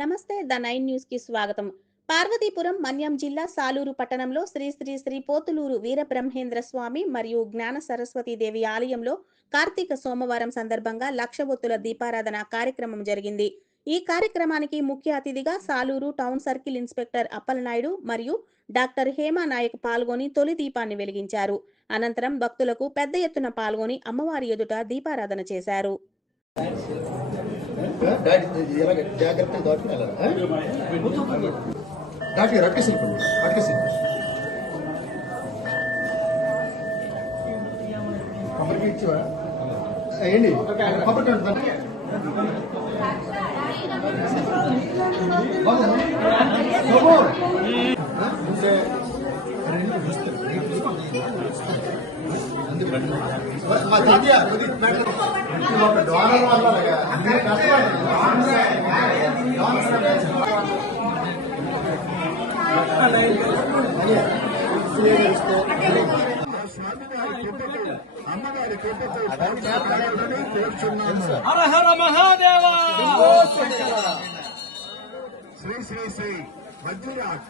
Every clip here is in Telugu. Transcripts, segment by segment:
నమస్తే ద నైన్ న్యూస్కి స్వాగతం. పార్వతీపురం మన్యం జిల్లా సాలూరు పట్టణంలో శ్రీ శ్రీ శ్రీ పోతులూరు వీరబ్రహ్మేంద్ర స్వామి మరియు జ్ఞాన సరస్వతి దేవి ఆలయంలో కార్తీక సోమవారం సందర్భంగా లక్షబొత్తుల దీపారాధన కార్యక్రమం జరిగింది. ఈ కార్యక్రమానికి ముఖ్య అతిథిగా Saluru town circle inspector Appalanaidu మరియు డాక్టర్ హేమా నాయక్ పాల్గొని తొలి దీపాన్ని వెలిగించారు. అనంతరం భక్తులకు పెద్ద ఎత్తున పాల్గొని అమ్మవారి ఎదుట దీపారాధన చేశారు. ఇలాగ జాగ్రత్తగా దాటుకుని వెళ్ళాలి? దాటి రక్కేసి రక్కేసి కొబ్బరికి ఇచ్చివా? ఏంటి? కొబ్బరికి ఉంటుంది బాబు మా తాతయ్య ఒక డోనర్ వల్ల అందరూ కష్టపడుతున్నారు హర హర మహాదేవ శ్రీ శ్రీ శ్రీ మంజునాథ్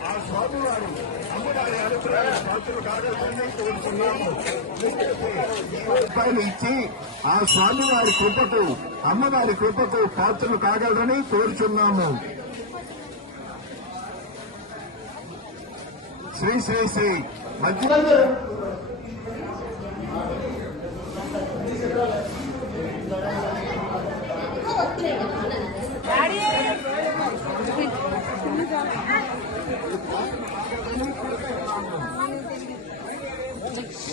వీర ఊదతీరా మాయిగే ఆ స్వామివారు అమ్మవారి అనుగ్రహ పాత్రలు కాగలరని కోరుతున్నాము రూపాయలు ఇచ్చి ఆ స్వామివారి కృపకు అమ్మవారి కృపకు పాత్రలు కాగలరని కోరుచున్నాము. శ్రీ శ్రీ శ్రీ మధ్య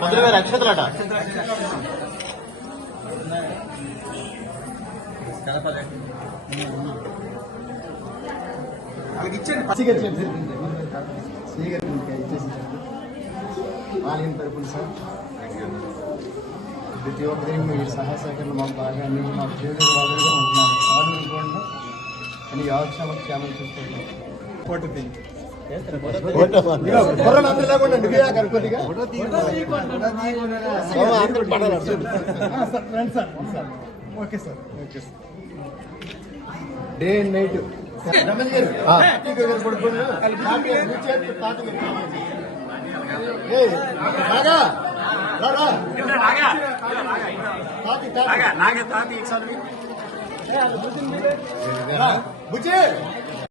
మొదలు వేరే అక్షతలట. ఆలయం తరపున సార్ ప్రతి ఒక్కరికి మీ సహాయ సహకారాలు మాకు బాగా అన్ని మాకు దేవుడు వాళ్ళుగా ఉంటున్నారు వాళ్ళు కూడా అని యోగక్షేమ క్షేమం చూసుకుంటున్నాం okay sir okay sir day and night Nage